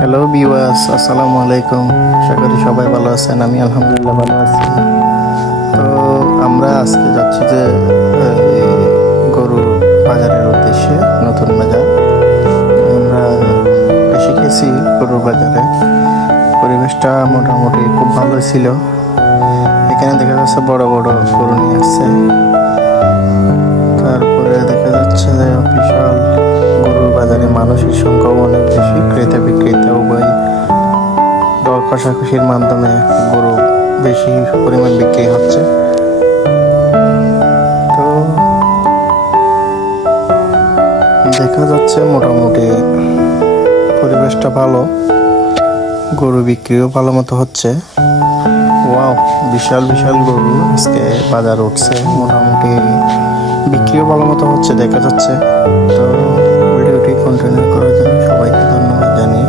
Hello viewers, আসসালামু আলাইকুম। আশা করি সবাই ভালো আছেন। আমি আলহামদুলিল্লাহ ভালো আছি। তো আমরা আজকে যাচ্ছি যে গরুর বাজারের উদ্দেশ্যে, নতুন বাজার। আমরা এসে গেছি গরুর বাজারে। পরিবেশটা মোটামুটি খুব ভালো ছিল। এখানে দেখা যাচ্ছে বড় বড় গরু নিয়ে আসছে। তারপরে দেখা যাচ্ছে যে বিশাল গরুর বাজারে মানুষের সংখ্যাও অনেক বেশি, ক্রেতা বিক্রেতা উভয় দর কষাকষির মাধ্যমে গরু বেশি পরিমাণ বিক্রি হচ্ছে। তো দেখা যাচ্ছে মোটামুটি পরিবেশটা ভালো, গরু বিক্রিও ভালো মতো হচ্ছে। ওয়াও, বিশাল বিশাল গরু আজকে বাজার উঠছে, মোটামুটি বিক্রিও ভালো মতো হচ্ছে দেখা যাচ্ছে। তো ভিডিওটি কন্টিনিউ করার জন্য সবাইকে